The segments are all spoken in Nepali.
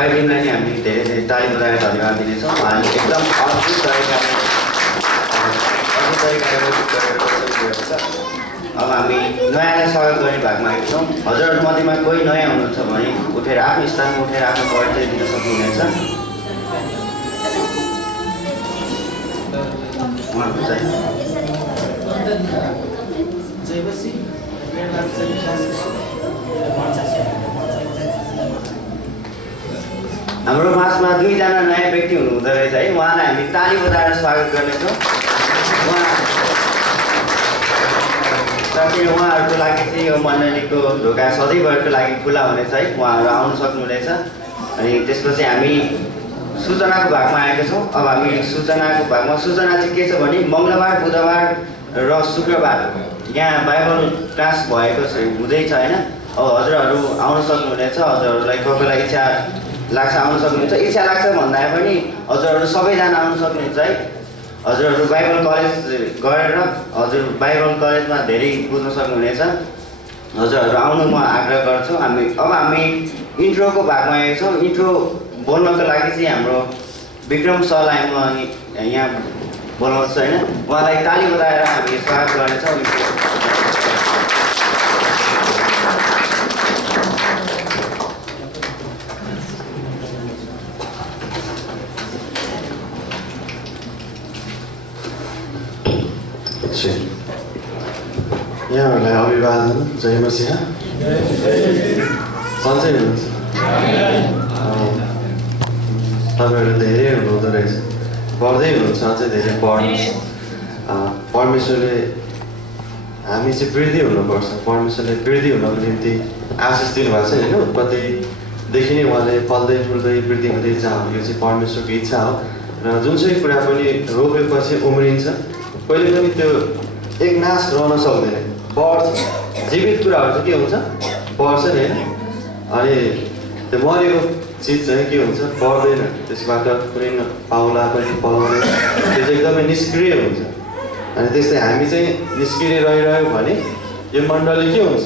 क्वायर टिमलाई नै हामी धेरै धेरै ताली बजाएर धन्यवाद दिनेछौँ। उहाँले एकदम अद्भुत तरिकाले गरिरहेको छ। अब हामी नयाँ स्वागत गर्ने भागमा आएको छौँ। हजुरहरू मध्येमा कोही नयाँ हुनुहुन्छ भने उठेर आफ्नो स्थानमा उठेर आफ्नो परिचय दिन सक्नुहुनेछ। हाम्रो माझमा दुईजना नयाँ व्यक्ति हुनुहुँदो रहेछ है। उहाँलाई हामी ताली बजाएर स्वागत गर्नेछौँ। साथै उहाँहरूको लागि चाहिँ यो मण्डलीको ढोका सधैँभरको लागि खुला हुनेछ है। उहाँहरू आउन सक्नुहुनेछ। अनि त्यसपछि हामी सूचनाको भागमा आएका छौँ। अब हामी सूचनाको भागमा सूचना चाहिँ के छ भने मङ्गलबार, बुधबार र शुक्रबार यहाँ बाइबल क्लास भएको हुँदैछ होइन। अब हजुरहरू आउन सक्नुहुनेछ। हजुरहरूलाई कसैलाई इच्छा लाग्छ आउन सक्नुहुन्छ। इच्छा लाग्छ भन्दा पनि हजुरहरू सबैजना आउन सक्नुहुन्छ है। हजुरहरू बाइबल कलेज गएर हजुर बाइबल कलेजमा धेरै बुझ्न सक्नुहुनेछ। हजुरहरू आउनु म आग्रह गर्छु। अब हामी इन्ट्रोको भागमा आएका छौँ। इन्ट्रो बोल्नको लागि चाहिँ हाम्रो विक्रम सरलाई म यहाँ बोलाउँछु होइन। उहाँलाई ताली बजाएर हामी स्वागत गर्नेछौँ। यहाँहरूलाई अभिवादन। जय मसिह। सन्चै हुनुहुन्छ? तपाईँहरू धेरै हुनुहुँदो रहेछ। पढ्दै हुनुहुन्छ, अझै धेरै पढ्नुहोस्। परमेश्वरले हामी चाहिँ वृद्धि हुनुपर्छ। परमेश्वरले वृद्धि हुनको निम्ति आशिष दिनुभएको छ होइन। उत्पत्तिदेखि नै उहाँले फल्दै फुल्दै वृद्धि हुँदै जाऊ, यो चाहिँ परमेश्वरको इच्छा हो। र जुनसुकै कुरा पनि रोपेपछि उम्रिन्छ। कहिले पनि त्यो एक नाश रहन सक्दैन, बढ्छ। जीवित कुराहरू चाहिँ के हुन्छ, बढ्छ नि होइन। अनि त्यो मरेको चिज चाहिँ के हुन्छ, बढ्दैन। त्यसबाट कुनै पाउला पनि पलाउने, त्यो चाहिँ एकदमै निष्क्रिय हुन्छ। अनि त्यस्तै हामी चाहिँ निष्क्रिय रहिरह्यो भने यो मण्डली के हुन्छ,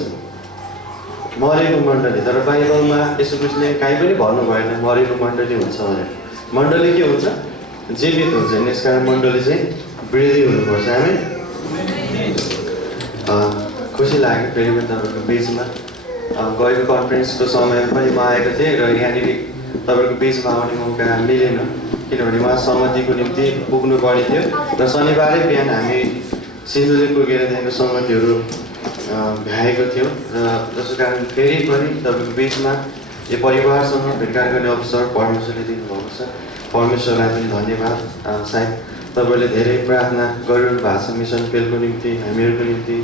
मरेको मण्डली। तर बाइबलमा यसो कुछले काहीँ पनि भन्नु भएन मरेको मण्डली हुन्छ भनेर। मण्डली के हुन्छ, जीवित हुन्छ। यसकारण मण्डली चाहिँ वृद्धि हुनुपर्छ। हामी खुसी लाग्यो फेरि पनि तपाईँहरूको बिचमा। गएको कन्फरेन्सको समयमा पनि म आएको थिएँ र यहाँनिर तपाईँहरूको बिचमा आउने मौका मिलेन, किनभने उहाँ सहमतिको निम्ति पुग्नु पर्ने थियो। र शनिबारै बिहान हामी सिन्धुली पुगेर त्यहाँको सहमतिहरू भ्याएको थियौँ। र जसको कारण फेरि पनि तपाईँको बिचमा यो परिवारसँग भेटघाट गर्ने अवसर परमेश्वरले दिनुभएको छ। परमेश्वरलाई पनि धन्यवाद। सायद तपाईँहरूले धेरै प्रार्थना गरिरहनु भएको छ मिसन फेलको निम्ति, हामीहरूको निम्ति।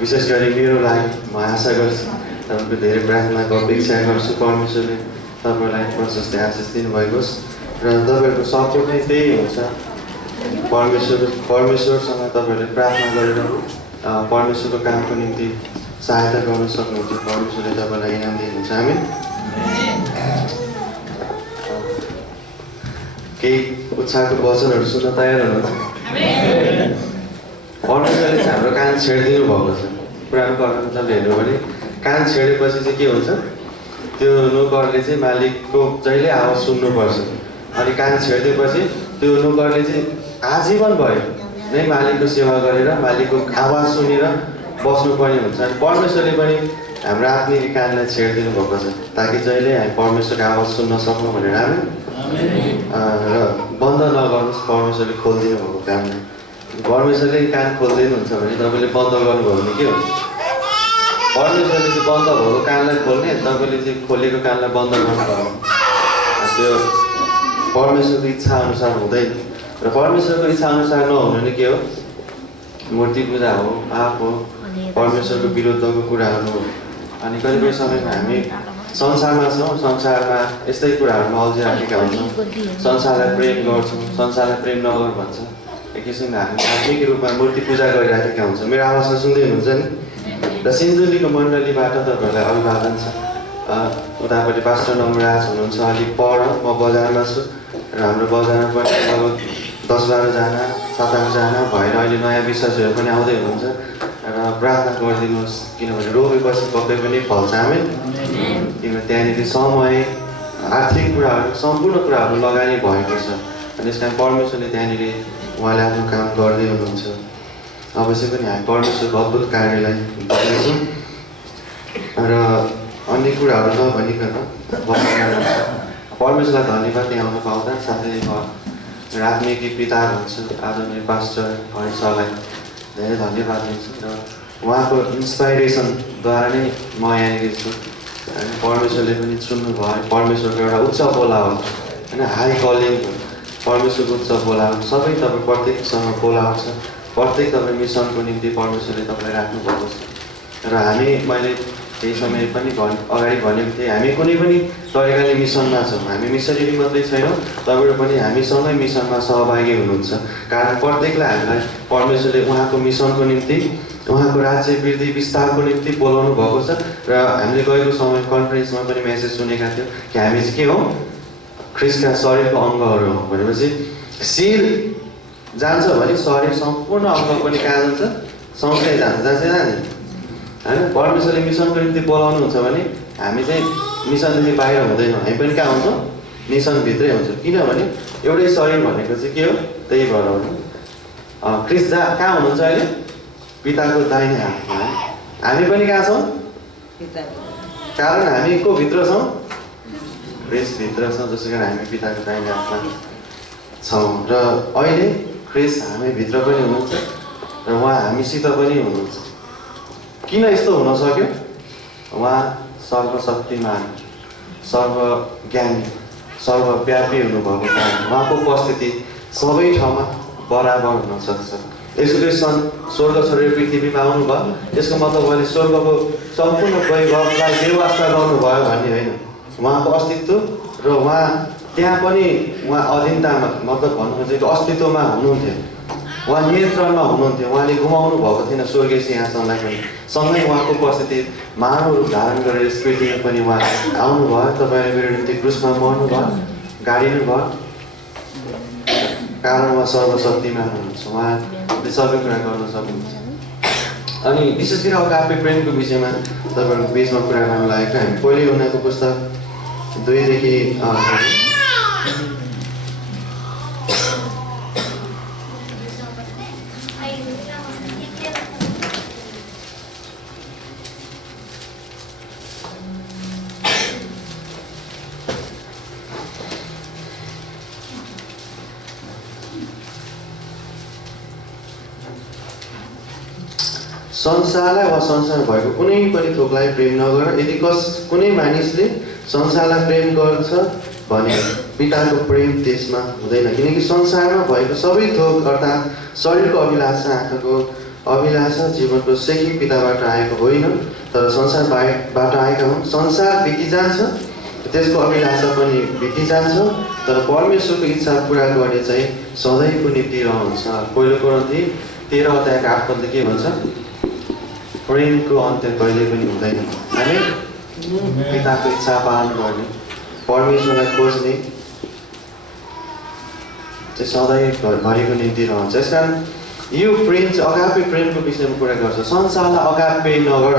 विशेष गरी मेरो लागि म आशा गर्छु, तपाईँको धेरै प्रार्थनाको अपेक्षा गर्छु। परमेश्वरले तपाईँलाई प्रशस्तै आशिष दिनुभएको होस्। र तपाईँहरूको सपोर्ट नै त्यही हुन्छ। परमेश्वरसँग तपाईँहरूले प्रार्थना गरेर परमेश्वरको कामको निम्ति सहायता गर्न सक्नुहुन्छ। परमेश्वरले तपाईँलाई इनाम दिनुहुन्छ। हामी केही उत्साहको वचनहरू सुन्न तयार हुनुहुन्छ? परमेश्वरले चाहिँ हाम्रो कान छेडिदिनु भएको छ। पुरानो कर्मचारीले हेर्नु भने कान छेडेपछि चाहिँ के हुन्छ, त्यो नोकरले चाहिँ मालिकको जहिले आवाज सुन्नुपर्छ। अनि कान छेडिदिएपछि त्यो नोकरले चाहिँ आजीवनभरि नै मालिकको सेवा गरेर मालिकको आवाज सुनेर बस्नुपर्ने हुन्छ। अनि परमेश्वरले पनि हाम्रो आफ्नै कानलाई छेडिदिनु भएको छ ताकि जहिले हामी परमेश्वरको आवाज सुन्न सकौँ भनेर। हामी र बन्द नगर्नुहोस् परमेश्वरले खोलिदिनु भएको कामलाई। परमेश्वरले कान खोलिदिनुहुन्छ भने तपाईँले बन्द गर्नुभयो भने के हुन्छ, परमेश्वरले चाहिँ बन्द भएको कानलाई खोल्ने, तपाईँले चाहिँ खोलेको कानलाई बन्द गर्नुभयो। त्यो परमेश्वरको इच्छा अनुसार हुँदैन। र परमेश्वरको इच्छा अनुसार नहुनु नै के हो, मूर्ति पूजा हो, पाप हो, परमेश्वरको विरुद्धको कुराहरू हो। अनि कतिपय समयमा हामी संसारमा छौँ, संसारमा यस्तै कुराहरूमा अल्झिराखेका हुन्छौँ। संसारलाई प्रेम गर्छौँ, संसारलाई प्रेम नगर भन्छ। एक किसिमले हामी आत्मिक रूपमा मूर्ति पूजा गरिराखेका हुन्छौँ। मेरो आवाजमा सुन्दै हुनुहुन्छ नि? र सिन्धुलीको मण्डलीबाट तपाईँहरूलाई अभिवादन छ। उतापट्टि पास्टर नमराज हुनुहुन्छ, अलिक पर म बजारमा छु। र हाम्रो बजारमा पनि लगभग 10-12 जना 7-8 जना भएर अहिले नयाँ विश्वासीहरू पनि आउँदै हुनुहुन्छ। र प्रार्थना गरिदिनुहोस्, किनभने रोपेपछि पक्कै पनि फल्छ। हामी किनभने त्यहाँनिर समय आर्थिक कुराहरू सम्पूर्ण कुराहरू लगानी भएको छ। अनि यस कारण परमेश्वरले त्यहाँनिर उहाँले आफ्नो काम गर्दै हुनुहुन्छ। अवश्य पनि हामी परमेश्वरको अद्भुत कार्यलाई देख्नेछौँ र अन्य कुराहरू नभनिकन परमेश्वरलाई धन्यवाद दिनु पाउँदा साथै मेरो आत्मिक पिता हुनुहुन्छ आदरणीय पास्टर हरि सरलाई धेरै धन्यवाद दिन्छु र उहाँको इन्सपाइरेसनद्वारा नै म यहाँनिर छु। होइन परमेश्वरले पनि चुन्नु भयो। परमेश्वरको एउटा उच्च बोलावट होइन हाई कलिङ परमेश्वरको उच्च बोलावट सबै तपाईँ प्रत्येकसँग बोलावट छ। प्रत्येक तपाईँ मिसनको निम्ति परमेश्वरले तपाईँलाई राख्नुभएको छ र हामी मैले त्यही समय पनि अगाडि भनेको थिएँ हामी कुनै पनि तरिकाले मिसनमा छौँ। हामी मिसनरी मात्रै छैनौँ, तपाईँहरू पनि हामीसँगै मिसनमा सहभागी हुनुहुन्छ। कारण प्रत्येकलाई हामीलाई परमेश्वरले उहाँको मिसनको निम्ति उहाँको राज्य वृद्धि विस्तारको निम्ति बोलाउनु भएको छ र हामीले गएको समय कन्फरेन्समा पनि मेसेज सुनेका थियौँ कि हामी चाहिँ के हौँ ख्रिस्टका शरीरको अङ्गहरू हौँ भनेपछि शिर जान्छ भने शरीर सम्पूर्ण अङ्ग पनि कहाँ जान्छ सँगसँगै जान्छ जान्छ होइन परमेश्वरले मिसनको निम्ति बोलाउनुहुन्छ भने हामी चाहिँ मिसनदेखि बाहिर हुँदैनौँ। हामी पनि कहाँ हुन्छौँ मिसनभित्रै हुन्छौँ किनभने एउटै शरीर भनेको चाहिँ के हो त्यही भएर हो। ख्रिस्ट कहाँ हुनुहुन्छ अहिले पिताको दाहिने हातमा। हामी पनि कहाँ छौँ कारण हामी को भित्र छौँ ख्रिस्टभित्र छौँ जसै कारण हामी पिताको दाहिने हातमा छौँ र अहिले ख्रिस्ट हामीभित्र पनि हुनुहुन्छ र उहाँ हामीसित पनि हुनुहुन्छ। किन यस्तो हुन सक्यो उहाँ सर्वशक्तिमान सर्वज्ञानी सर्वव्यापी हुनुभएको कारण उहाँको उपस्थिति सबै ठाउँमा बराबर हुन सक्छ। यसो क्रिस्ट स्वर्ग छोडेर पृथ्वीमा आउनुभयो यसको मतलब उहाँले स्वर्गको सम्पूर्ण वैभवलाई बेवास्ता गर्नुभयो भन्ने होइन। उहाँको अस्तित्व र उहाँ त्यहाँ पनि उहाँ अधीनतामा मतलब भन्नु खोजेको अस्तित्वमा हुनुहुन्थ्यो। उहाँ नियन्त्रणमा हुनुहुन्थ्यो। उहाँले गुमाउनु भएको थिएन स्वर्गीय सिंहासनलाई पनि। सँगै उहाँको उपस्थिति मानव रूप धारण गरेर यस पृथ्वीमा पनि उहाँ आउनुभयो। तपाईँले मेरो निम्ति क्रुसमा मर्नुभयो गाडिनु भयो कारण उहाँ सर्वशक्तिमान हुनुहुन्छ। उहाँले सबै कुरा गर्न सक्नुहुन्छ। अनि विशेष गरी अगापे प्रेमको विषयमा तपाईँहरूको बिचमा कुरा गर्न लागेको हामी पहिले उनीहरूको पुस्तक 2देखि संसारलाई वा संसार भएको कुनै पनि थोकलाई प्रेम नगर। यदि कुनै मानिसले संसारलाई प्रेम गर्छ भने पिताको प्रेम त्यसमा हुँदैन। किनकि संसारमा भएको सबै थोक अर्थात् शरीरको अभिलाषा आँखाको अभिलाषा जीवनको सेकी पिताबाट आएको होइन तर संसारबाट आएका हुन्। संसार बिति जान्छ त्यसको अभिलाषा पनि बिति जान्छ तर परमेश्वरको इच्छा पुरा गर्ने चाहिँ सधैँको निम्ति रहन्छ। पहिलो कोरिन्थी 13:8 के भन्छ प्रेमको अन्त्य कहिले पनि हुँदैन। हामी पिताको इच्छा पालन गर्ने परमेश्वरलाई खोज्ने चाहिँ सधैँभरिको निम्ति रहन्छ। यस कारण यो प्रेम चाहिँ अगापे प्रेमको विषयमा कुरा गर्छ। संसारलाई अगापे नगर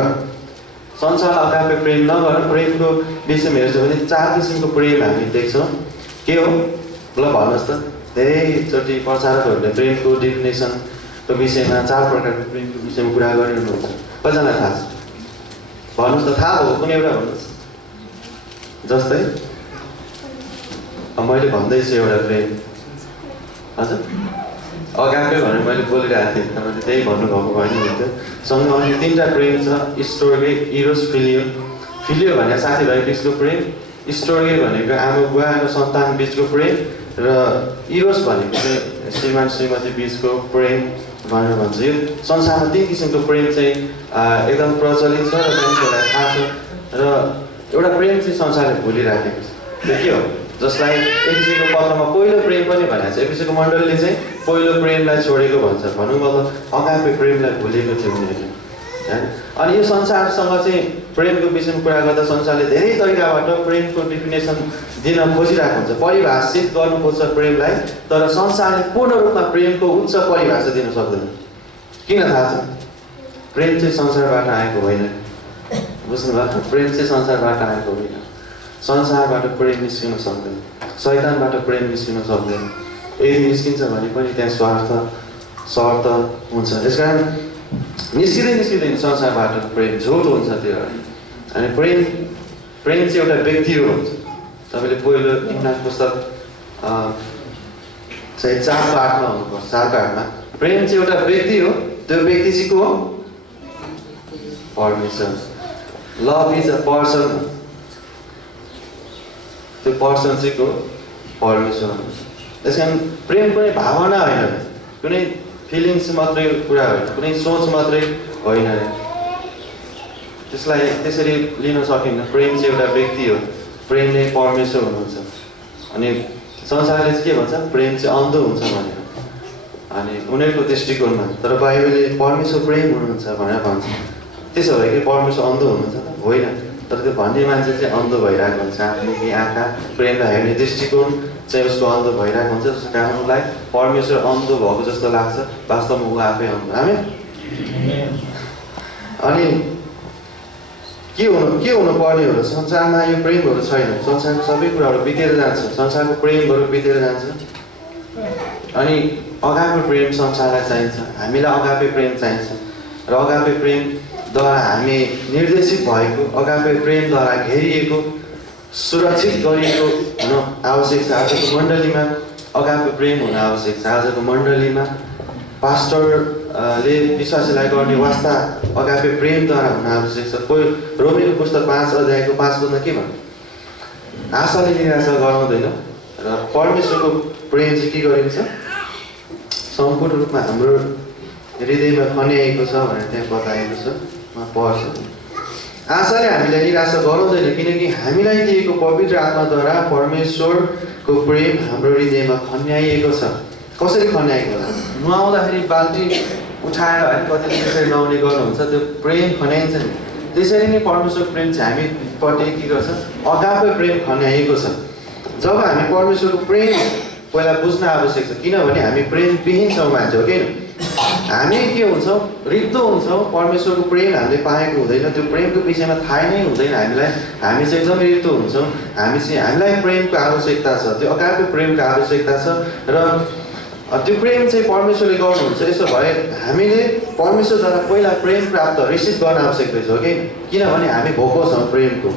संसारलाई अगापे प्रेम नगर। प्रेमको विषयमा हेर्छ भने 4 किसिमको प्रेम हामी देख्छौँ। के हो ल भन्नुहोस् त। धेरैचोटि प्रचारकहरूले प्रेमको डेफिनेसनको विषयमा 4 प्रकारको प्रेमको विषयमा कुरा गरिरहनुहुन्छ। कतिजनालाई थाहा छ भन्नुहोस् त। थाहा भएको कुनै एउटा भन्नुहोस्। जस्तै मैले भन्दैछु एउटा प्रेम हजुर अगापे भनेर मैले बोलिरहेको थिएँ तपाईँले त्यही भन्नुभएको भए नि हुन्थ्यो। सँगै अनि 3टा प्रेम छ स्टोर्गे इरोस फिलियो। फिलियो भनेको साथीभाइ बिचको प्रेम, स्टोर्गे भनेको आमा बुवा र सन्तान बिचको प्रेम र इरोस भनेको चाहिँ श्रीमान श्रीमती बिचको प्रेम भनेर भन्छ। यो संसारमा 3 किसिमको प्रेम चाहिँ एकदम प्रचलित छ र मान्छेहरूलाई थाहा छ र एउटा प्रेम चाहिँ संसारले भुलिराखेको छ। त्यो के हो जसलाई एफिसीको पत्रमा पहिलो प्रेम पनि भनेको छ। एफिसीको मण्डलीले चाहिँ पहिलो प्रेमलाई छोडेको भन्छ। भनौँ मतलब अगापे प्रेमलाई भुलेको थियो उनीहरूले होइन। अनि यो संसारसँग चाहिँ प्रेमको विषयमा कुरा गर्दा संसारले धेरै तरिकाबाट प्रेमको डेफिनेसन दिन खोजिरहेको हुन्छ, परिभाषित गर्नु खोज्छ प्रेमलाई। तर संसारले पूर्ण रूपमा प्रेमको उच्च परिभाषा दिन सक्दैन। किन थाहा छ? प्रेम चाहिँ संसारबाट आएको होइन। बुझ्नुभयो? प्रेम चाहिँ संसारबाट आएको होइन। संसारबाट प्रेम निस्किन सक्दैन, शैतानबाट प्रेम निस्किन सक्दैन। यदि निस्किन्छ भने पनि त्यहाँ शर्त हुन्छ। त्यसकारण निस्किँदैन संसारबाट प्रेम, झोट हुन्छ त्यो। अनि प्रेम चाहिँ एउटा व्यक्ति हो भन्छ। तपाईँले पहिलो इम्नास पुस्तक चाहिँ 4:8मा हुनुपर्छ। 4:8मा प्रेम चाहिँ एउटा व्यक्ति हो। त्यो व्यक्ति चाहिँ को हो? परमेश्वर। Love is a person. त्यो पर्सन चाहिँ को? परमेश्वर। त्यस कारण प्रेम कुनै भावना होइन, कुनै फिलिङ्स मात्रै कुरा होइन, कुनै सोच मात्रै होइन। त्यसलाई त्यसरी लिन सकिन्न। प्रेम चाहिँ एउटा व्यक्ति हो, प्रेम नै परमेश्वर हुनुहुन्छ। अनि संसारले चाहिँ के भन्छ? प्रेम चाहिँ अन्धो हुन्छ भनेर, अनि उनीहरूको दृष्टिकोणमा। तर बाइबलले परमेश्वर प्रेम हुनुहुन्छ भनेर भन्छ। त्यसो भए कि परमेश्वर अन्धो हुनुहुन्छ त? होइन। तर त्यो भन्ने मान्छे चाहिँ अन्धो भइरहेको हुन्छ। आफ्नो कि आँखा प्रेमलाई हेर्ने दृष्टिकोण चाहिँ उसको अन्धो भइरहेको हुन्छ। जसको कारण उसलाई परमेश्वर अन्धो भएको जस्तो लाग्छ, वास्तवमा ऊ आफै अन्धो। हामी अनि के हुनु पर्ने हो? संसारमा यो प्रेमहरू छैन। संसारको सबै कुराहरू बितेर जान्छ, संसारको प्रेमहरू बितेर जान्छ। अनि अगापे प्रेम संसारलाई चाहिन्छ, हामीलाई अगापे प्रेम चाहिन्छ। र अगापे प्रेमद्वारा हामी निर्देशित भएको, अगापे प्रेमद्वारा घेरिएको, सुरक्षित गरिएको हुनु आवश्यक छ। आजको मण्डलीमा अगापे प्रेम हुन आवश्यक छ। आजको मण्डलीमा पास्टरले विश्वासीलाई गर्ने वास्ता अगापे प्रेमद्वारा हुन आवश्यक छ। कोही रोमीको पुस्तक 5:5 के भन्छ? आशाले निराशा गराउँदैन र परमेश्वरको प्रेम चाहिँ के गरेको छ? सम्पूर्ण रूपमा हाम्रो हृदयमा खन्याएको छ भनेर त्यहाँ बताएको छ। म पढ्छु। आशाले हामीलाई निराशा गराउँदैन, किनकि हामीलाई दिएको पवित्र आत्माद्वारा परमेश्वरको प्रेम हाम्रो हृदयमा खन्याइएको छ। कसरी खन्याइएको छ? नुहाउँदाखेरि बाल्टी उठाएर होइन, कतिले त्यसरी नुहाउने गर्नुहुन्छ, त्यो प्रेम खन्याइन्छ नि। त्यसरी नै परमेश्वरको प्रेम चाहिँ हामीपट्टि के गर्छ? अगापे प्रेम खन्याइएको छ। जब हामी परमेश्वरको प्रेम पहिला बुझ्न आवश्यक छ, किनभने हामी प्रेमविहीन छौँ मान्छे, हो कि हामी के हुन्छौँ? रित्तो हुन्छौँ। परमेश्वरको प्रेम हामीले पाएको हुँदैन, त्यो प्रेमको विषयमा थाहा नै हुँदैन हामीलाई। हामी चाहिँ एकदमै रित्तो हुन्छौँ। हामीलाई प्रेमको आवश्यकता छ, त्यो अगापे प्रेमको आवश्यकता छ। र त्यो प्रेम चाहिँ परमेश्वरले गर्नुहुन्छ। यसो भए हामीले परमेश्वरद्वारा पहिला प्रेम प्राप्त रिसिभ गर्न आवश्यक रहेछ, हो कि? किनभने हामी भोको छौँ प्रेमको,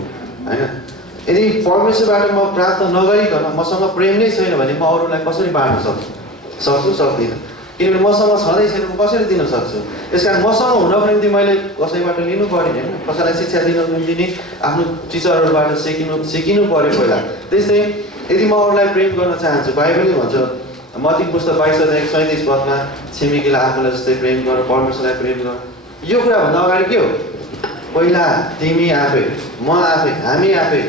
होइन? यदि परमेश्वरबाट म प्राप्त नगरिकन मसँग प्रेम नै छैन भने म अरूलाई कसरी बाँड्न सक्छु? सक्दिनँ। किनभने मसँग छँदै छैन, म कसरी दिन सक्छु? यस कारण मसँग हुनको निम्ति मैले कसैबाट लिनु पऱ्यो, होइन? कसैलाई शिक्षा दिनको निम्ति नि आफ्नो टिचरहरूबाट सिकिनु पऱ्यो पहिला। त्यस्तै यदि म अरूलाई प्रेम गर्न चाहन्छु, बाइबलले भन्छ मत्ती पुस्तक 22:37 छिमेकीलाई आफूलाई जस्तै प्रेम गर, परमेश्वरलाई प्रेम गर। यो कुराभन्दा अगाडि के हो? पहिला तिमी आफै, म आफै, हामी आफै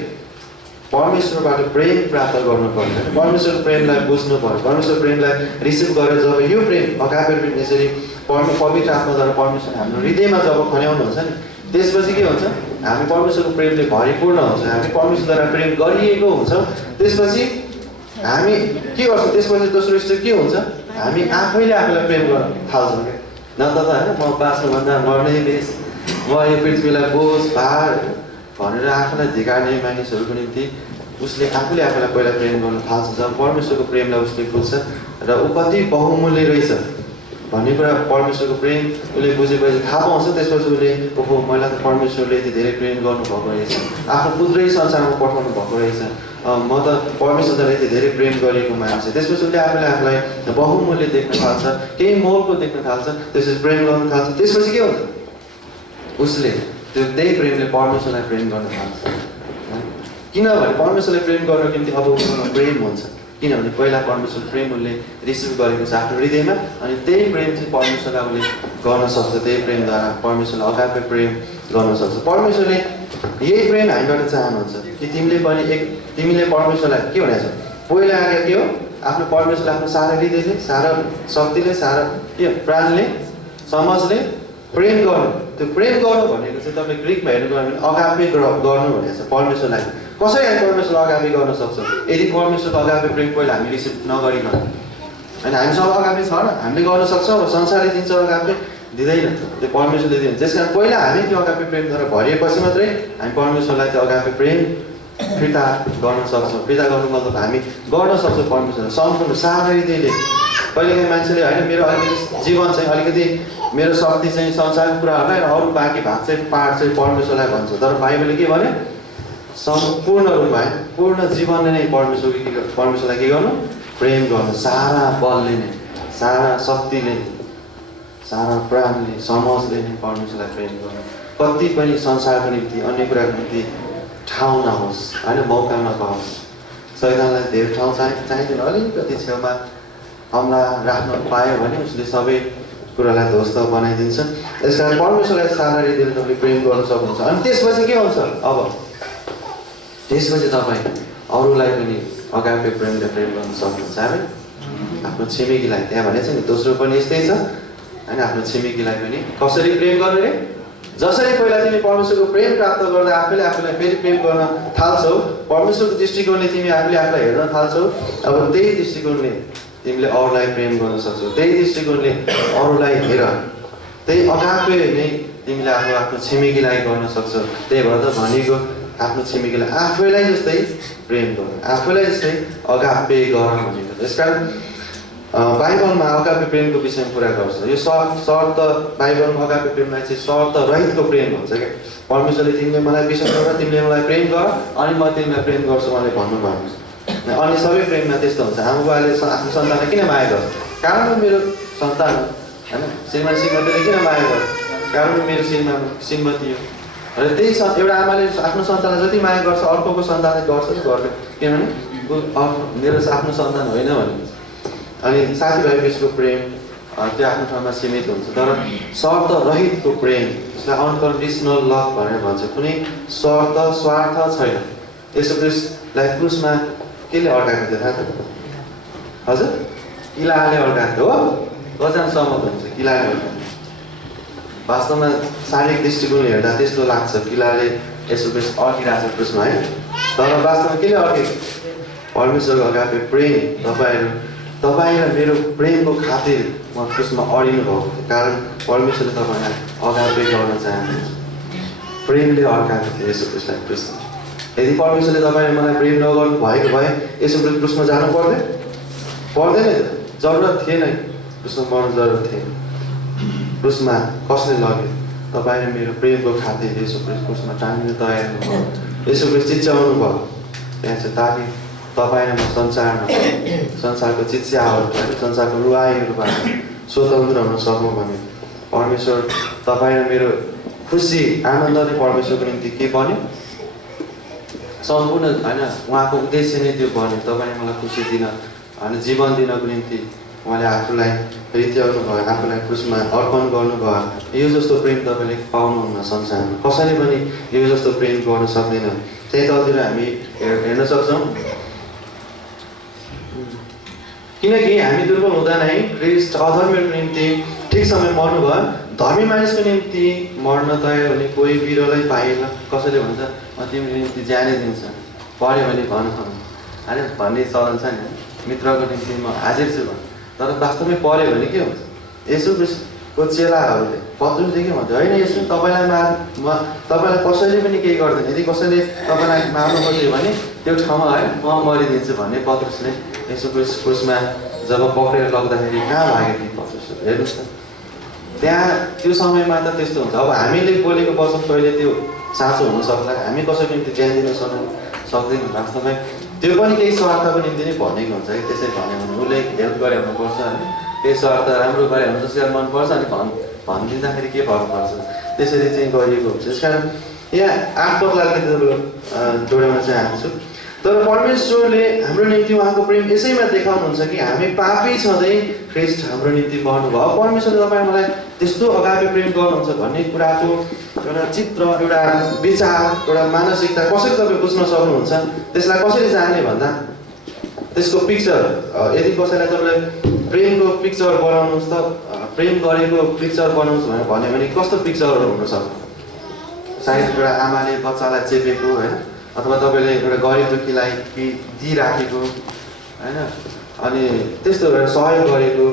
परमेश्वरबाट प्रेम प्राप्त गर्नुपर्छ। परमेश्वरको प्रेमलाई बुझ्नु पर्यो, परमेश्वर प्रेमलाई रिसिभ गरेर जब यो प्रेम अगापे प्रेम यसरी पवित्र आत्माद्वारा परमेश्वर हाम्रो हृदयमा जब खन्याउनुहुन्छ नि, त्यसपछि के हुन्छ? हामी परमेश्वरको प्रेमले भरिपूर्ण हुन्छ, हामी परमेश्वरद्वारा प्रेम गरिएको हुन्छ। त्यसपछि हामी के गर्छौँ? त्यसपछि दोस्रो स्टेप के हुन्छ? हामी आफैले आफूलाई प्रेम गर्न थाल्छौँ क्या। न त होइन म बाँच्नुभन्दा मर्नै बेस, म यो पृथ्वीलाई बोझ भार भनेर आफूलाई धिकार्ने मानिसहरूको निम्ति उसले आफूले आफूलाई पहिला प्रेम गर्न थाल्छ। जब परमेश्वरको प्रेमलाई उसले बुझ्छ र ऊ कति बहुमूल्य रहेछ भन्ने कुरा परमेश्वरको प्रेम उसले बुझेपछि थाहा पाउँछ। त्यसपछि उसले ओहो मलाई त परमेश्वरले यति धेरै प्रेम गर्नुभएको रहेछ, आफ्नो पुत्रै संसारमा पठाउनु भएको रहेछ, म त परमेश्वरद्वारा यति धेरै प्रेम गरेको मान्छे। त्यसपछि उसले आफूलाई बहुमूल्य देख्न थाल्छ, केही मोलको देख्न थाल्छ, त्यसपछि प्रेम गर्न थाल्छ। त्यसपछि के हुन्छ? उसले त्यही प्रेमले परमेश्वरलाई प्रेम गर्न थाल्छ। किनभने परमेश्वरलाई प्रेम गर्नको निम्ति अब उसँग प्रेम हुन्छ, किनभने पहिला परमेश्वर प्रेम उसले रिसिभ गरेको छ आफ्नो हृदयमा। अनि त्यही प्रेम चाहिँ परमेश्वरलाई उसले गर्न सक्छ। त्यही प्रेमद्वारा परमेश्वरलाई अगापे प्रेम गर्न सक्छ। परमेश्वरले यही प्रेम हामीबाट चाहनुहुन्छ कि तिमीले परमेश्वरलाई के भनेको छ? पहिला आएको के हो? आफ्नो परमेश्वरलाई आफ्नो सारा हृदयले, सारा शक्तिले, सारा के प्राणले, समझले प्रेम गर्नु। त्यो प्रेम गर्नु भनेको चाहिँ तपाईँले ग्रिकमा हेर्नु गयो भने अगापे गर्नु भनेको छ परमेश्वरलाई। कसरी हामी परमेश्वरलाई अगापे गर्न सक्छौँ? यदि परमेश्वरको अगापे प्रेम पहिला हामी रिसिभ नगरिकन, होइन? हामीसँग अगापे छ र हामीले गर्न सक्छौँ र संसारले दिन्छ अगापे दिँदैन, त्यो परमेश्वरले दिन्छ। त्यस कारण पहिला हामी त्यो अगापे प्रेमद्वारा भरिएपछि मात्रै हामी परमेश्वरलाई त्यो अगापे प्रेम फिर्ता गर्न सक्छौँ। फिर्ता गर्नु मतलब हामी गर्न सक्छौँ परमेश्वरलाई सम्पूर्ण सारा हृदयले। कहिलेकाहीँ मान्छेले होइन मेरो अलिकति जीवन चाहिँ अलिकति मेरो शक्ति चाहिँ संसारको कुराहरूलाई र अरू बाँकी भाग चाहिँ पाठ चाहिँ परमेश्वरलाई भन्छ। तर बाइबलले के भन्यो? सम्पूर्ण रूपमा पूर्ण जीवनले नै परमेश्वरलाई के गर्नु? प्रेम गर्नु। सारा बलले नै, सारा शक्तिले, सारा प्राणले, समझले नै परमेश्वरलाई प्रेम गर्नु। कति पनि संसारको निम्ति अन्य कुराको निम्ति ठाउँ नहोस् होइन, मौका नपाओस्। शैतानलाई धेरै ठाउँ चाहिँदैन। अलिकति छेउमा हमला राख्न पायो भने उसले सबै कुरालाई ध्वस्त बनाइदिन्छ। यस कारण परमेश्वरलाई सारा हृदयले तपाईँले प्रेम गर्न सक्नुहुन्छ। अनि त्यसपछि के हुन्छ? अब त्यसपछि तपाईँ अरूलाई पनि अगापे प्रेमले प्रेम गर्न सक्नुहुन्छ। हामी आफ्नो छिमेकीलाई, त्यहाँ भनेको छ नि दोस्रो पनि यस्तै छ होइन, आफ्नो छिमेकीलाई पनि कसरी प्रेम गर्ने रे? जसरी पहिला तिमी परमेश्वरको प्रेम प्राप्त गर्दा आफैले आफूलाई फेरि प्रेम गर्न थाल्छौ, परमेश्वरको दृष्टिकोणले तिमी आफूले आफूलाई हेर्न थाल्छौ, अब त्यही दृष्टिकोणले तिमीले अरूलाई प्रेम गर्न सक्छौ। त्यही दृष्टिकोणले अरूलाई हेर, त्यही अगापे नै तिमीले आफ्नो छिमेकीलाई गर्न सक्छौ। त्यही भएर त भनेको आफ्नो छिमेकीलाई आफैलाई जस्तै प्रेम गर, आफैलाई जस्तै अगापे गर भनेको। यसकारण बाइबलमा अगापे प्रेमको विषयमा कुरा गर्छ। यो शर्त बाइबलमा अगापे प्रेमलाई चाहिँ शर्त रहितको प्रेम भन्छ क्या। परमेश्वरले तिमीले मलाई विश्वास गर, तिमीले मलाई प्रेम गर, अनि म तिमीलाई प्रेम गर्छु मलाई भन्नुभएको छ। अनि सबै प्रेममा त्यस्तो हुन्छ। आमा बुवाले आफ्नो सन्तानलाई किन माया गर्छ? कारण मेरो सन्तान होइन। श्रीमान श्रीमतीले किन माया गर्छ? कारण मेरो श्रीमती हो। र त्यही एउटा आमाले आफ्नो सन्तानलाई जति माया गर्छ अर्कोको सन्तानले गर्छ नि गर्दैन, किनभने मेरो आफ्नो सन्तान होइन भने। अनि साथीभाइ बिचको प्रेम त्यो आफ्नो ठाउँमा सीमित हुन्छ। तर शर्त रहितको प्रेम, जसलाई अनकन्डिसनल लभ भनेर भन्छ, कुनै शर्त स्वार्थ छैन। यसो क्रिस्टलाई क्रुसमा केले अड्काएको थियो थाहा छ? हजुर, किलाले अड्काएको थियो हो। कतिजना सहमत हुन्छ किलाले अड्काएको? वास्तवमा शारीरिक दृष्टिकोणले हेर्दा त्यस्तो लाग्छ किलाले यसो क्रिस्ट अड्किरहेको छ क्रुसमा होइन। तर वास्तवमा केले अड्केको? परमेश्वरको अगापे प्रेम तपाईँ र मेरो प्रेमको खातिर म क्रुसमा अडिनु भएको थियो। कारण परमेश्वरले तपाईँलाई अगापे गर्न चाहनुहुन्छ। प्रेमले अड्काएको थियो यसो क्रिस्टलाई क्रुसमा। यदि परमेश्वरले तपाईँले मलाई प्रेम नगर्नु भएको भए यसो क्रुसमा जानु पर्दैन थियो, जरुरत थिएन, क्रुसमा मर्नु जरुरत थिएन। क्रुसमा कसले लग्यो? तपाईँ र मेरो प्रेमको खातिर यसो क्रुसमा टाँग्न तयार हुनुभयो। यसो क्रिस्ट चिच्याउनु भयो त्यहाँ चाहिँ, ताकि तपाईँ र म संसारको चिच्याहरू होइन, संसारको रुवाईहरूबाट स्वतन्त्र हुन सकौँ भने। परमेश्वर तपाईँ र मेरो खुसी आनन्द नै परमेश्वरको निम्ति के बन्यो? सम्पूर्ण होइन, उहाँको उद्देश्य नै त्यो बन्यो। तपाईँले मलाई खुसी दिन होइन, जीवन दिनको निम्ति उहाँले आफूलाई रित्याउनु भयो, आफूलाई क्रुसमा अर्पण गर्नुभयो। यो जस्तो प्रेम तपाईँले पाउनुहुन्न संसारमा। कसैले पनि यो जस्तो प्रेम गर्न सक्दैन। त्यही तलतिर हामी हेर्न सक्छौँ, किनकि हामी दुर्बल हुँदा नै क्रिस्ट अधर्मीको निम्ति ठिक समय मर्नुभयो। धर्मी मानिसको निम्ति मर्न तयार हुने कोही बिरलै पाइएन। कसैले भन्छ म तिम्रो निम्ति ज्यानै दिन्छ, पऱ्यो भने भन होइन भन्ने चलन छ नि, मित्रको निम्ति म हाजिर छु भन्। तर वास्तवमै पऱ्यो भने के हुन्छ? यसो क्रिस्टको चेलाहरूले पत्रुसले के भन्छ? होइन यसो तपाईँलाई कसैले पनि केही गर्दैन। यदि कसैले तपाईँलाई मार्नु खोज्यो भने त्यो ठाउँमा होइन म मरिदिन्छु भन्ने पत्रुसले यसो क्रुसमा जब पक्रेर लग्दाखेरि कहाँ लाग्यो ती पत्रुस? हेर्नुहोस् त, त्यहाँ त्यो समयमा त त्यस्तो हुन्छ। अब हामीले बोलेको वचन कहिले त्यो साँचो हुन सक्ला? हामी कसैको निम्ति ज्यान दिन सक्दैन। वास्तवमै त्यो पनि केही स्वार्थको निम्ति नै भनेको हुन्छ कि। त्यसै भन्यो भने उसले हेल्प गरे हुनुपर्छ होइन, केही स्वार्थ राम्रो गरे भने जसरी मनपर्छ अनि भनिदिँदाखेरि के फरक पर्छ? त्यसरी चाहिँ गरिएको हुन्छ। त्यस कारण यहाँ 8 पदलाई जोडाउन चाहन्छु। तर परमेश्वरले हाम्रो निम्ति उहाँको प्रेम यसैमा देखाउनुहुन्छ कि हामी पापी छँदै ख्रिस्ट हाम्रो निम्ति मर्नुभयो। परमेश्वरले तपाईँ मलाई त्यस्तो अगापे प्रेम गर्नुहुन्छ भन्ने कुराको एउटा चित्र, एउटा विचार, एउटा मानसिकता कसरी तपाईँ बुझ्न सक्नुहुन्छ? त्यसलाई कसरी जाने भन्दा त्यसको पिक्चर, यदि कसैलाई तपाईँले प्रेमको पिक्चर बनाउनुहोस् त, प्रेम गरेको पिक्चर बनाउनुहोस् भन्यो भने कस्तो पिक्चरहरू हुनसक्छ? सायद एउटा आमाले बच्चालाई चेपेको होइन, अथवा तपाईँले एउटा गरिब दुःखीलाई दिइराखेको होइन, अनि त्यस्तो एउटा सहयोग गरेको,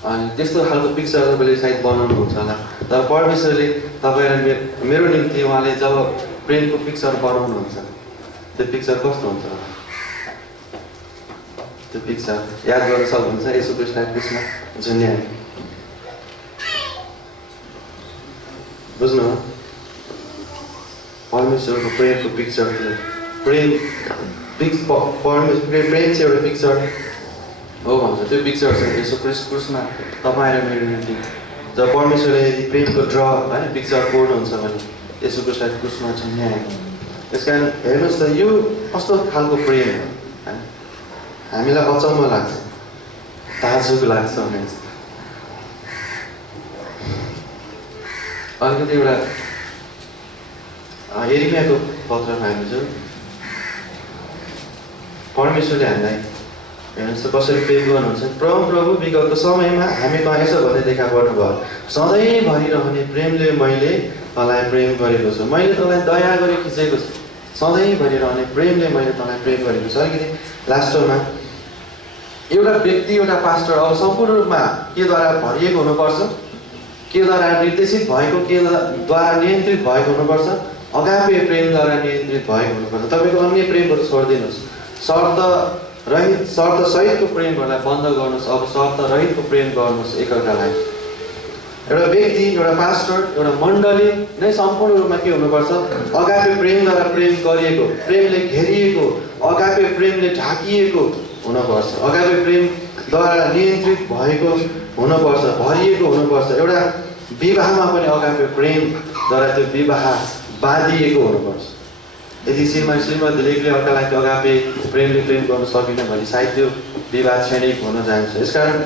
अनि त्यस्तो खालको पिक्चर तपाईँले सायद बनाउनुहुन्छ होला। तर परमेश्वरले तपाईँ र मेरो निम्ति उहाँले जब प्रेमको पिक्चर बनाउनुहुन्छ त्यो पिक्चर कस्तो हुन्छ? त्यो पिक्चर याद गर्न सक्नुहुन्छ? यसो कृष्ण कृष्ण झुन्याए बुझ्नु हो? परमेश्वरको प्रेमको पिक्चर थियो। प्रेम चाहिँ एउटा पिक्चर हो भन्छ। त्यो पिक्चर चाहिँ यसो क्रुसमा तपाईँ र मेरो निम्ति जब परमेश्वरले यदि प्रेमको ड्र होइन पिक्चर कोर्नुहुन्छ भने यसो क्रुसमा झुन्याएको। त्यस कारण हेर्नुहोस् त यो कस्तो खालको प्रेम हो होइन? हामीलाई अचम्म लाग्छ, ताजुब लाग्छ भने जस्तो। अलिकति एउटा एरिमियाको पत्रमा हामी छौँ। परमेश्वरले हामीलाई हेर्नुहोस् त कसरी प्रेम गर्नुहुन्छ। प्रभु विगतको समयमा हामी त यसो भन्दै देखा पर्नुभयो, सधैँभरि रहने प्रेमले मैले तँलाई प्रेम गरेको छु, मैले तँलाई दया गरी खिचेको छु, सधैँभरि रहने प्रेमले मैले तँलाई प्रेम गरेको छु। अलिकति लास्टमा एउटा व्यक्ति एउटा पास्टर अब सम्पूर्ण रूपमा केद्वारा भरिएको हुनुपर्छ, केद्वारा निर्देशित भएको, केद्वारा नियन्त्रित भएको हुनुपर्छ, अगापे प्रेमद्वारा नियन्त्रित भएको हुनुपर्छ। तपाईँको अन्य प्रेमहरू छोडिदिनुहोस्, शर्त सहितको प्रेमहरूलाई बन्द गर्नुहोस्। अब शर्त रहितको प्रेम गर्नुहोस् एकअर्कालाई। एउटा व्यक्ति, एउटा पास्टर, एउटा मण्डली नै सम्पूर्ण रूपमा के हुनुपर्छ? अगापे प्रेमद्वारा प्रेम गरिएको, प्रेमले घेरिएको, अगापे प्रेमले ढाकिएको हुनुपर्छ, अगापे प्रेमद्वारा नियन्त्रित भएको हुनुपर्छ, भरिएको हुनुपर्छ। एउटा विवाहमा पनि अगापे प्रेमद्वारा त्यो विवाह बाँधिएको हुनुपर्छ। यदि श्रीमतीले अर्कालाई अगापे प्रेमले प्रेम गर्न सकिन भने सायद त्यो विवाह क्षणिक हुन जान्छ। यसकारण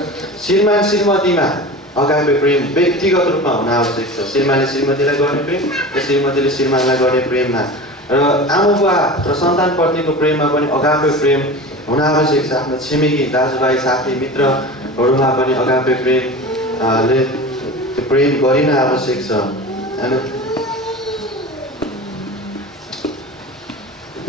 श्रीमतीमा अगापे प्रेम व्यक्तिगत रूपमा हुन आवश्यक छ। श्रीमानले श्रीमतीलाई गर्ने प्रेम र श्रीमतीले श्रीमानलाई गर्ने प्रेममा, र आमा बुवा र सन्तानप्रतिको प्रेममा पनि अगापे प्रेम हुन आवश्यक छ। आफ्नो छिमेकी दाजुभाइ साथी मित्रहरूमा पनि अगापे प्रेमले प्रेम गरिन आवश्यक छ होइन?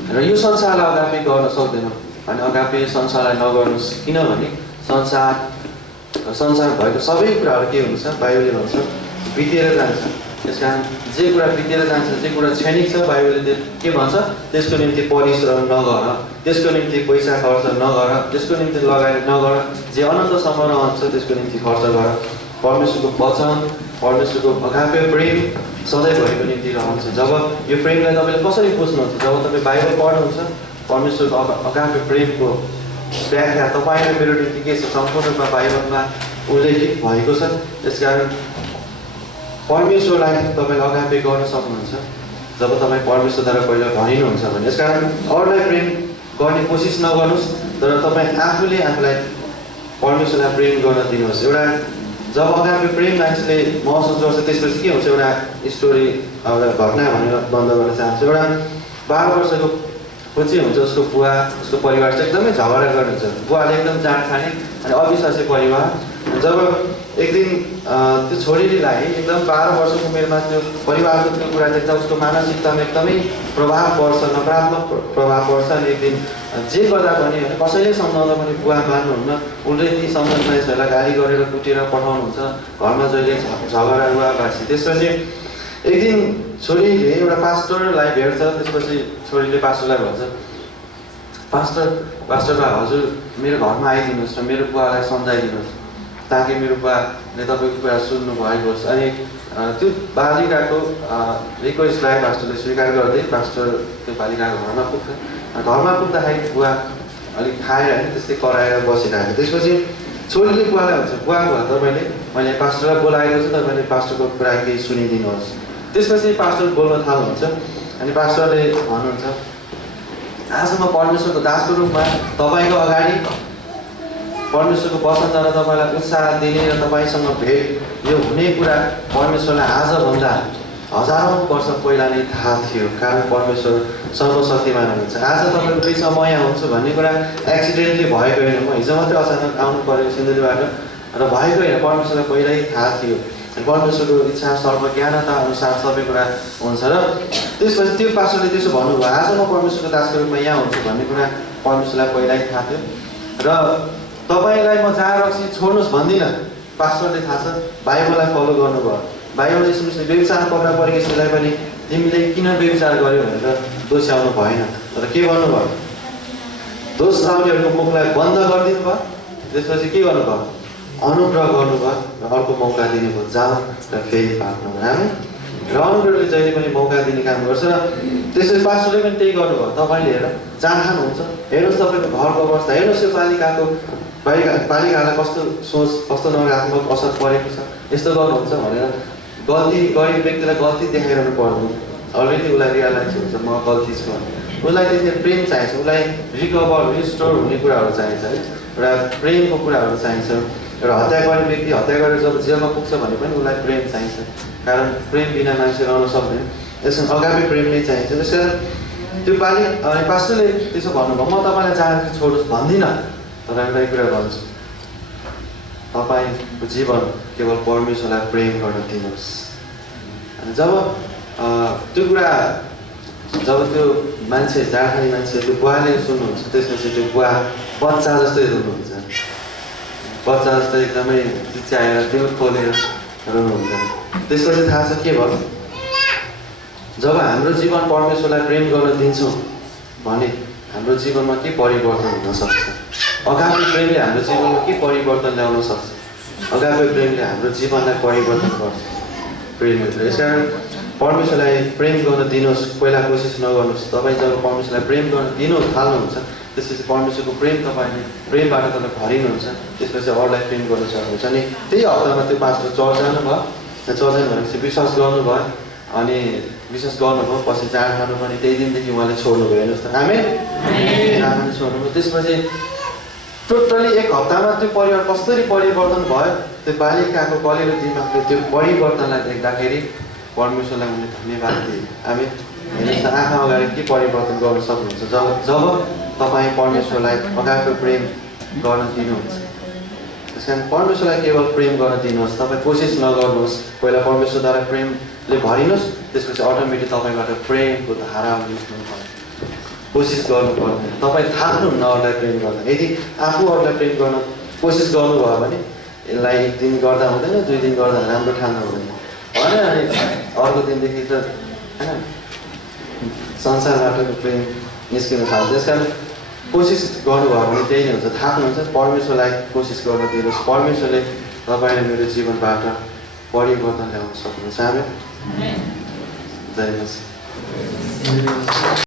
र यो संसारलाई अगापे गर्न सक्दैनौँ अनि अगापे संसारलाई नगर्नुहोस्, किनभने संसार भएको सबै कुराहरू के हुन्छ? बाइबलले भन्छ बितेर जान्छ। त्यस कारण जे कुरा बितेर जान्छ, जे कुरा क्षणिक छ, बाइबलले के भन्छ? त्यसको निम्ति परिश्रम नगर, त्यसको निम्ति पैसा खर्च नगर, त्यसको निम्ति लगाएर नगर, जे अनन्तसम्म रहन्छ त्यसको निम्ति खर्च गर। परमेश्वरको वचन, परमेश्वरको अगापे प्रेम सधैँभरिको निम्ति रहन्छ। जब यो प्रेमलाई तपाईँले कसरी बुझ्नुहुन्छ? जब तपाईँ बाइबल पढ्नुहुन्छ, परमेश्वरको अगापे प्रेमको व्याख्या तपाईँ र मेरो निम्ति के छ? सम्पूर्ण रूपमा बाइबलमा उल्लेखित भएको छ। त्यसकारण परमेश्वरलाई तपाईँले अगापे गर्न सक्नुहुन्छ जब तपाईँ परमेश्वरद्वारा पहिला भनिनुहुन्छ भने। यसकारण अरूलाई प्रेम गर्ने कोसिस नगर्नुहोस्, तर तपाईँ आफूले आफूलाई परमेश्वरलाई प्रेम गर्न दिनुहोस्। एउटा जब अगापे प्रेम मान्छेले महसुस गर्छ त्यसपछि के हुन्छ? एउटा स्टोरी, एउटा घटना भनेर बन्द गर्न चाहन्छु। एउटा 12 वर्षको कोची हुन्छ, उसको बुवा उसको परिवार चाहिँ एकदमै झगडा गर्नुहुन्छ। बुवाले एकदम जाँड खाने अनि अविश्वासी परिवार। जब एक दिन त्यो छोरीलाई एकदम 12 वर्षको उमेरमा त्यो परिवारको त्यो कुरा देख्दा उसको मानसिकतामा एकदमै प्रभाव पर्छ, नकारात्मक प्रभाव पर्छ। अनि एक दिन जे गर्दा पनि कसैले सम्झाउँदा पनि बुवा मान्नुहुन्न, उल्टै ती सम्झाउने मानिसहरूलाई गाली गरेर कुटेर पठाउनुहुन्छ, घरमा जहिले झगडा रुवाबासी। त्यसपछि एक दिन छोरीले एउटा पास्टरलाई भेट्छ। त्यसपछि छोरीले पास्टरलाई भन्छ, पास्टरलाई हजुर मेरो घरमा आइदिनुहोस् र मेरो बुवालाई सम्झाइदिनुहोस् ताकि मेरो बुवाले तपाईँको कुरा सुन्नु भएको होस्। अनि त्यो बालिकाको रिक्वेस्टलाई पास्टरले स्वीकार गर्दै पास्टर त्यो बालिकाको घरमा पुग्छ। घरमा पुग्दाखेरि बुवा अलिक खाएर होइन त्यस्तै कराएर बसिरहेको। त्यसपछि छोरीले बुवालाई भन्छ, बुवा तपाईँले मैले पास्टरलाई बोलाएको छु, तपाईँले पास्टरको कुरा केही सुनिदिनुहोस्। त्यसपछि पास्टर बोल्न थाल्नुहुन्छ अनि पास्टरले भन्नुहुन्छ, आज म परमेश्वरको दासको रूपमा तपाईँको अगाडि परमेश्वरको वचनद्वारा तपाईँलाई उत्साह दिने र तपाईँसँग भेट यो हुने कुरा परमेश्वरलाई आजभन्दा हजारौँ वर्ष पहिला नै थाहा थियो, कारण परमेश्वर सर्वशक्तिमान हुनुहुन्छ। आज तपाईँको बिचमा म यहाँ हुन्छु भन्ने कुरा एक्सिडेन्टली भएको होइन, म हिजो मात्रै अचानक आउनु पऱ्यो सिन्धुलीबाट र भएको होइन, परमेश्वरलाई पहिल्यै थाहा थियो। परमेश्वरको इच्छा सर्वज्ञानता अनुसार सबै कुरा हुन्छ। र त्यसपछि त्यो पास्टरले त्यसो भन्नुभयो, आज म परमेश्वरको दासको रूपमा यहाँ हुन्छु भन्ने कुरा परमेश्वरलाई पहिल्यै थाहा थियो। र तपाईँलाई म जहाँ रक्सी छोड्नुहोस् भन्दिनँ, पास्टरले थाहा छ, बाइबललाई फलो गर्नुभयो। बाइबलले सुन्नुहोस्, व्यभिचार पक्रा परेको स्त्रीलाई पनि तिमीले किन व्यभिचार गर्यो भनेर दोस्याउनु भएन, तर के गर्नुभयो? दोष लाउनेहरूको मुखलाई बन्द गरिदिनु भयो। त्यसपछि के गर्नुभयो? अनुग्रह गर्नुभयो र अर्को मौका दिनुभयो, जाऊ र फेरि पाप नगर। हामी र अनुग्रहले जहिले पनि मौका दिने काम गर्छ र त्यसरी पास्टरले पनि त्यही गर्नुभयो। तपाईँले हेर चाहनुहुन्छ, हेर्नुहोस् तपाईँको घरको अवस्था, हेर्नुहोस् यो पालिकालाई कस्तो सोच, कस्तो नकारात्मक असर परेको छ, यस्तो गर्नुहुन्छ भनेर गल्ती गरेको व्यक्तिलाई गल्ती देखाइरहनु पर्दैन। अलरेडी उसलाई रियलाइज हुन्छ म गल्ती छु भने। उसलाई त्यसरी प्रेम चाहिन्छ, उसलाई रिकभर रिस्टोर हुने कुराहरू चाहिन्छ है, एउटा प्रेमको कुराहरू चाहिन्छ। एउटा हत्या गर्ने व्यक्ति हत्या गरेर जब जेलमा पुग्छ भने पनि उसलाई प्रेम चाहिन्छ, कारण प्रेम बिना मान्छे रहन सक्दैन। यसमा अगापे प्रेम नै चाहिन्छ। त्यस कारण त्यो पास्टरले त्यसो भन्नुभयो, म तपाईँलाई चाहन्छु छोडोस् भन्दिनँ, तर एउटै कुरा भन्छु, तपाईँको जीवन केवल परमेश्वरलाई प्रेम गर्न दिनुहोस्। अनि जब त्यो कुरा जब त्यो मान्छे जाँखाने मान्छे त्यो बुवाले सुन्नुहुन्छ, त्यसपछि त्यो बुवा बच्चा जस्तै रुनुहुन्छ, बच्चा जस्तै एकदमै चिच्याएर दिल खोलेर रुनुहुन्छ। त्यसपछि थाहा छ के भयो? जब हाम्रो जीवन परमेश्वरलाई प्रेम गर्न दिन्छौँ भने हाम्रो जीवनमा के परिवर्तन हुन सक्छ? अगापे प्रेमले हाम्रो जीवनमा के परिवर्तन ल्याउन सक्छ? अगापे प्रेमले हाम्रो जीवनलाई परिवर्तन गर्छ प्रेमभित्र। यसकारण परमेश्वरलाई प्रेम गर्न दिनुहोस्, पहिला कोसिस नगर्नुहोस्। तपाईँ जब परमेश्वरलाई प्रेम गर्न दिनु थाल्नुहुन्छ, त्यसपछि परमेश्वरको प्रेमबाट तपाईँ भरिनुहुन्छ, त्यसपछि अरूलाई प्रेम गर्न सक्नुहुन्छ। अनि त्यही हप्तामा त्यो पास्टर चर्च जानुभयो, चर्च जानु भनेपछि विश्वास गर्नुभयो, अनि विश्वास गर्नुभयो, पछि जाँड खानु पनि त्यही दिनदेखि उहाँले छोड्नुभयो। हेर्नुहोस् त, हामी जाँड छोड्नुभयो। त्यसपछि टोटली एक हप्तामा त्यो परिवार कसरी परिवर्तन भयो, त्यो बालिकाको कलिलो दिमागले त्यो परिवर्तनलाई देख्दाखेरि परमेश्वरलाई उनले धन्यवाद दिए। हामी हेर्नुहोस् त, आँखा अगाडि के परिवर्तन गर्न सक्नुहुन्छ जब तपाईँ परमेश्वरलाई अगापे प्रेम गर्न दिनुहुन्छ। त्यस कारण परमेश्वरलाई केवल प्रेम गर्न दिनुहोस्, तपाईँ कोसिस नगर्नुहोस्। पहिला परमेश्वरद्वारा प्रेमले भरिनुहोस्, त्यसपछि अटोमेटिक तपाईँबाट प्रेमको धारा निस्कनु। कोसिस गर्नु पर्दैन, तपाईँ थाक्नुहुन्न अरूलाई प्रेम गर्न। यदि आफू अरूलाई प्रेम गर्न कोसिस गर्नुभयो भने यसलाई एक दिन गर्दा हुँदैन, 2 दिन गर्दा राम्रो ठान्नु हुँदैन होइन। अनि अर्को दिनदेखि त होइन संसारबाट प्रेम निस्किन थाल्छ। त्यस कारण कोसिस गर्नुभयो भने त्यही नै हुन्छ, थाक्नुहुन्छ। परमेश्वरलाई कोसिस गर्न दिनुहोस्, परमेश्वरले तपाईँले मेरो जीवनबाट परिवर्तन ल्याउन सक्नुहुन्छ। हामी जय मसीह।